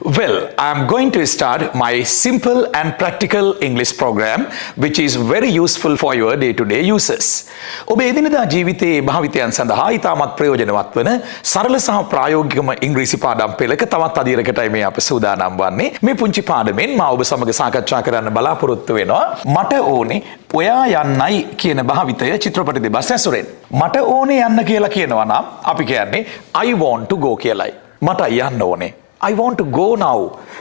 Well, I'm going to start my simple and practical English program which is very useful for your day-to-day users. ඔබ එදිනෙදා ජීවිතයේ භාවිතයන් සඳහා ඉතාමත් ප්‍රයෝජනවත් වන සරල සහ ප්‍රායෝගිකම ඉංග්‍රීසි පාඩම් පෙළක තවත් අදියරකටයි මේ අප සූදානම් වන්නේ. මේ පුංචි පාඩමෙන් මා ඔබ සමග සාකච්ඡා කරන්න බලාපොරොත්තු වෙනවා. මට ඕනේ ඔයා යන්නයි කියන භාවිතය චිත්‍රපට දෙබස් ඇසුරෙන්. මට ඕනේ යන්න කියලා කියනවා නම් අපි කියන්නේ I want to go කියලයි. මට යන්න ඕනේ. I want to go now.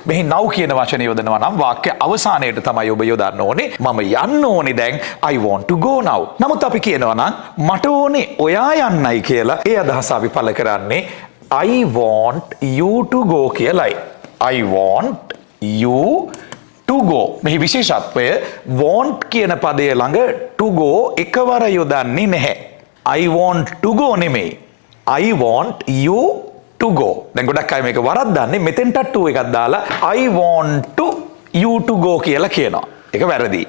මෙහි now කියන වචනේ යොදනවා නම් වාක්‍ය අවසානයේට තමයි ඔබ යොදන්න ඕනේ. මම යන්න ඕනේ දැන් I want to go now. නමුත් අපි කියනවා නම් මට ඕනේ ඔයා යන්නයි කියලා. ඒ අදහස අපි පළ කරන්නේ I want you to go කියලයි. I want you to go. මෙහි විශේෂත්වය want කියන පදයේ ළඟ to go එකවර යොදන්නේ නැහැ. I want to go නෙමෙයි. I want you to go. දැන් ගොඩක් අය මේක වරද්දන්නේ මෙතෙන්ට to එකක් දාලා I want to you to go කියලා කියනවා. ඒක වැරදි.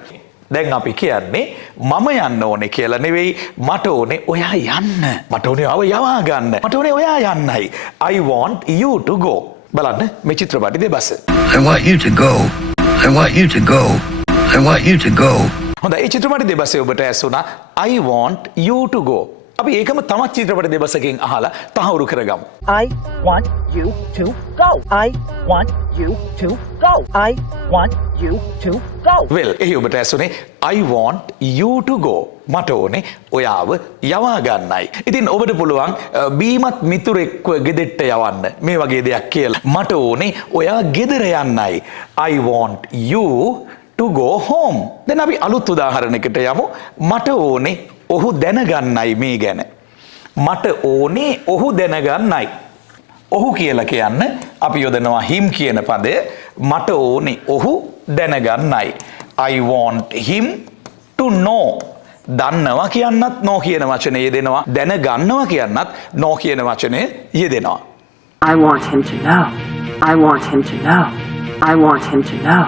දැන් අපි කියන්නේ මම යන්න ඕනේ කියලා නෙවෙයි මට ඕනේ ඔයා යන්න. මට ඕනේ ඔයාව යවා ගන්න. මට ඕනේ ඔයා යන්නයි. I want you to go. බලන්න මේ චිත්‍රපටි දෙබස. I want you to go. I want you to go. I want you to go. හොඳයි මේ චිත්‍රපටි දෙබසේ ඔබට ඇසුණා I want you to go. අපි ඒකම තවත් චිත්‍රපට දෙබසකින් අහලා තහවුරු කරගමු. I want you to go. I want you to go. I want you to go. Well, එහි ඔබට ඇසුනේ I want you to go. මට ඕනේ ඔයාව යවා ගන්නයි. ඉතින් ඔබට පුළුවන් බීමත් මිතුරෙක්ව ගෙදෙට්ට යවන්න. මේ වගේ දෙයක් කියලා. මට ඕනේ ඔයා ගෙදර යන්නයි. I want you to go home. දැන් අපි අලුත් උදාහරණයකට යමු. මට ඕනේ ඔහු දැනගන්නයි මේ ගැන. මට ඕනේ ඔහු දැනගන්නයි. ඔහු කියලා කියන්න අපි යොදනවා him කියන පදය. මට ඕනේ ඔහු දැනගන්නයි. I want him to know. දන්නවා කියන්නත් no කියන වචනේ යෙදෙනවා. දැනගන්නවා කියන්නත් no කියන වචනේ යෙදෙනවා. I want him to know. I want him to know. I want him to know.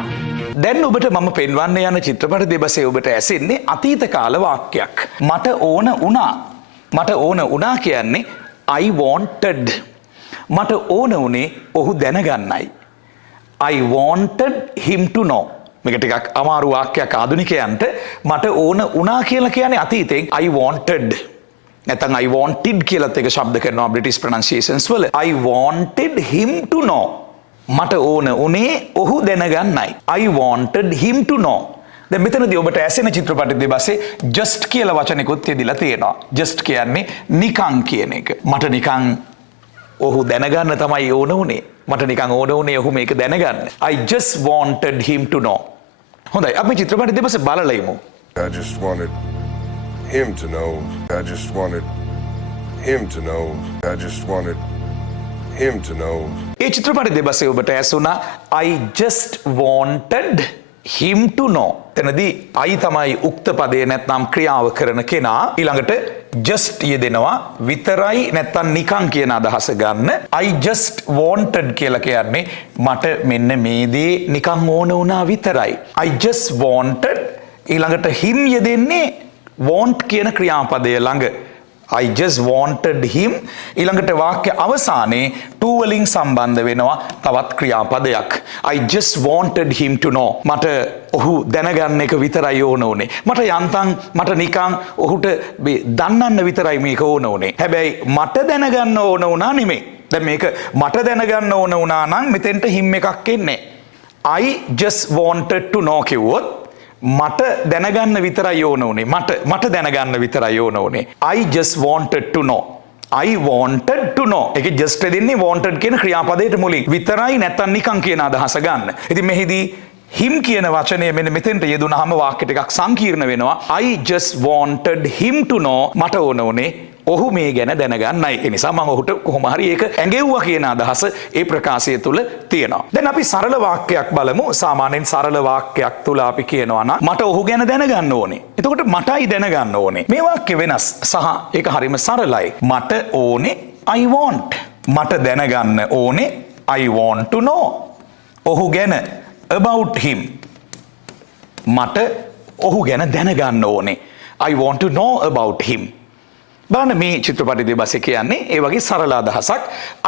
දැන් ඔබට මම පෙන්වන්න යන චිත්‍රපට දෙබසේ ඔබට ඇසෙන්නේ අතීත කාල වාක්‍යයක්. මට ඕන වුණා. මට ඕන වුණා කියන්නේ I wanted. මට ඕන වුණේ ඔහු දැනගන්නයි. I wanted him to know. මේක ටිකක් අමාරු වාක්‍යයක් ආධුනිකයන්ට. මට ඕන වුණා කියලා කියන්නේ අතීතයෙන් I wanted. නැත්නම් I wanted කියලාත් එක ශබ්ද කරනවා බ්‍රිටිෂ් ප්‍රොනන්සියේෂන්ස් වල. I wanted him to know. මට ඕන උනේ ඔහු දැනගන්නයි. I wanted him to know. දැන් මෙතනදී ඔබට ඇසෙන චිත්‍රපට දෙබසේ just කියලා වචනෙකුත් යෙදিলা තියෙනවා. just කියන්නේ නිකං කියන එක. මට නිකං ඔහු දැනගන්න තමයි ඕන උනේ. මට නිකං ඕන උනේ ඔහු මේක දැනගන්න. I just wanted him to know. හොඳයි අපි චිත්‍රපට දෙබස බලලා ඉමු. I just wanted him to know. I just wanted him to know. I just wanted him to know. ඒ චිත්‍රපට දෙබසේ ඔබට ඇසුණා I just wanted him to know. එතනදී I තමයි උක්ත පදේ නැත්නම් ක්‍රියාව කරන කෙනා. ඊළඟට just යෙදෙනවා විතරයි නැත්නම් නිකං කියන අදහස ගන්න. I just wanted කියලා කියන්නේ මට මෙන්න මේ දේ නිකං ඕන වුණා විතරයි. I just wanted ඊළඟට him යෙදෙන්නේ want කියන ක්‍රියාපදය ළඟ. I just wanted him ඊළඟට වාක්‍ය අවසානයේ to වලින් සම්බන්ධ වෙනවා තවත් ක්‍රියාපදයක්. I just wanted him to know. මට ඔහු දැනගන්න එක විතරයි ඕන උනේ. මට යන්තම් මට නිකන් ඔහුට දන්නන්න විතරයි මේක ඕන උනේ. හැබැයි මට දැනගන්න ඕන වුණා නෙමෙයි. දැන් මේක මට දැනගන්න ඕන වුණා නම් මෙතෙන්ට him එකක් එන්නේ. I just wanted to know කිව්වොත් මට දැනගන්න විතරයි ඕන උනේ. මට දැනගන්න විතරයි ඕන උනේ. I just wanted to know. I wanted to know. ඒකේ just දෙන්නේ wanted කියන ක්‍රියාපදයට මුලින්. විතරයි නැත්තම් නිකන් කියන අදහස ගන්න. ඉතින් මෙහිදී him කියන වචනය මෙන්න මෙතෙන්ට යෙදුනහම වාක්‍ය ටිකක් සංකීර්ණ වෙනවා. I just wanted him to know. මට ඕන උනේ ඔහු මේ ගැන දැනගන්නයි. ඒ නිසා මම ඔහුට කොහොම හරි ඒක ඇඟෙව්වා කියන අදහස ඒ ප්‍රකාශය තුල තියෙනවා. දැන් අපි සරල වාක්‍යයක් බලමු. සාමාන්‍යයෙන් සරල වාක්‍යයක් තුල අපි කියනවා නම් මට ඔහු ගැන දැනගන්න ඕනේ. එතකොට මටයි දැනගන්න ඕනේ. මේ වාක්‍ය වෙනස් සහ ඒක හරිම සරලයි. මට ඕනේ I want. මට දැනගන්න ඕනේ I want to know. ඔහු ගැන about him. මට ඔහු ගැන දැනගන්න ඕනේ. I want to know about him. බලන්න මේ චිත්‍රපටි දෙබසේ කියන්නේ ඒ වගේ සරල අදහසක්.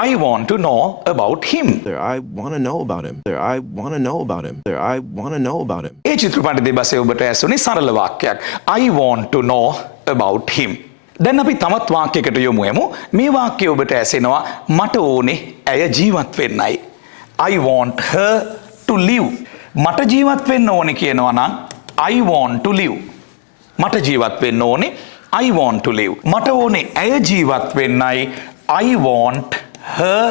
I want to know about him. I want to know about him. I want to know about him. I want to know about him. ඒ චිත්‍රපටි දෙබසේ ඔබට ඇසුනේ සරල වාක්‍යයක්. I want to know about him. දැන් අපි තවත් වාක්‍යයකට යමු යමු. මේ වාක්‍යය ඔබට ඇසෙනවා මට ඕනේ ඇය ජීවත් වෙන්නයි. I want her to live. මට ජීවත් වෙන්න ඕනේ කියනවා නම් I want to live. මට ජීවත් වෙන්න ඕනේ I want to live. මට ඕනේ ඇය ජීවත් වෙන්නයි I want her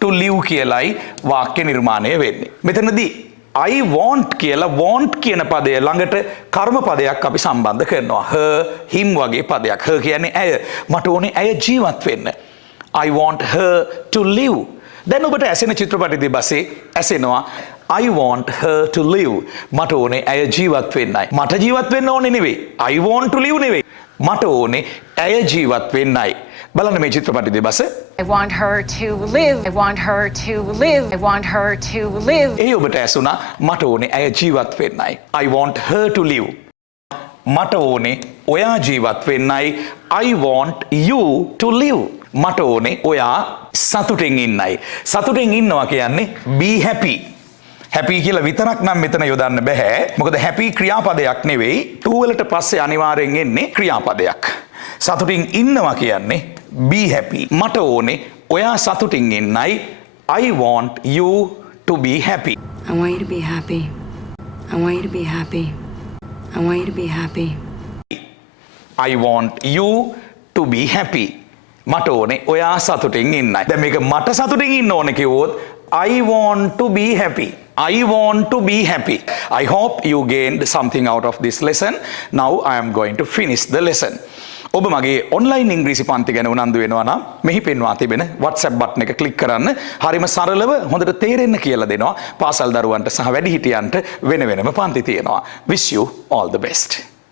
to live කියලයි වාක්‍ය නිර්මාණය වෙන්නේ. මෙතනදී I want කියලා want කියන පදය ළඟට කර්ම පදයක් අපි සම්බන්ධ කරනවා. her him වගේ පදයක්. her කියන්නේ ඇය. මට ඕනේ ඇය ජීවත් වෙන්න. I want her to live. දැන් ඔබට ඇසෙන චිත්‍රපටි දෙබසේ ඇසෙනවා I want her to live. මට ඕනේ ඇය ජීවත් වෙන්නයි. මට ජීවත් වෙන්න ඕනේ නෙවෙයි. I want to live නෙවෙයි. මට ඕනේ ඇය ජීවත් වෙන්නයි. බලන්න මේ චිත්‍රපටි දෙබස. I want her to live. I want her to live. I want her to live. ඒ ඔබට ඇසුණා මට ඕනේ ඇය ජීවත් වෙන්නයි. I want her to live. මට ඕනේ ඔයා ජීවත් වෙන්නයි. I want you to live. මට ඕනේ ඔයා සතුටින් ඉන්නයි. සතුටින් ඉන්නවා කියන්නේ be happy. happy කියලා විතරක් නම් මෙතන යොදන්න බෑ. මොකද happy ක්‍රියාපදයක් නෙවෙයි. to වලට පස්සේ අනිවාර්යෙන් එන්නේ ක්‍රියාපදයක්. සතුටින් ඉන්නවා කියන්නේ be happy. මට ඕනේ ඔයා සතුටින් ඉන්නයි. I want you to be happy. I want you to be happy. I want you to be happy. I want you to be happy. I want you to be happy. මට ඕනේ ඔයා සතුටින් ඉන්නයි. දැන් මේක මට සතුටින් ඉන්න ඕනේ කිව්වොත් I want to be happy. I want to be happy. I hope you gained something out of this lesson. Now I am going to finish the lesson. ඔබ මගේ ඔන්ලයින් ඉංග්‍රීසි පන්ති ගැන උනන්දු වෙනවා නම් මෙහි පෙන්වා තිබෙන WhatsApp බටන් එක ක්ලික් කරන්න. හරිම සරලව හොඳට තේරෙන්න කියලා දෙනවා. පාසල් දරුවන්ට සහ වැඩිහිටියන්ට වෙන වෙනම පන්ති තියෙනවා. Wish you all the best.